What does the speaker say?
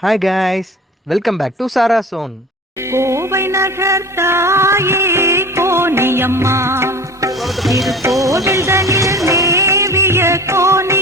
Hi guys, welcome back to Sarah zone. Kovai நகர் தாயே கோனியம்மா, திருக்கோவில் தனில் மேவிய கோனி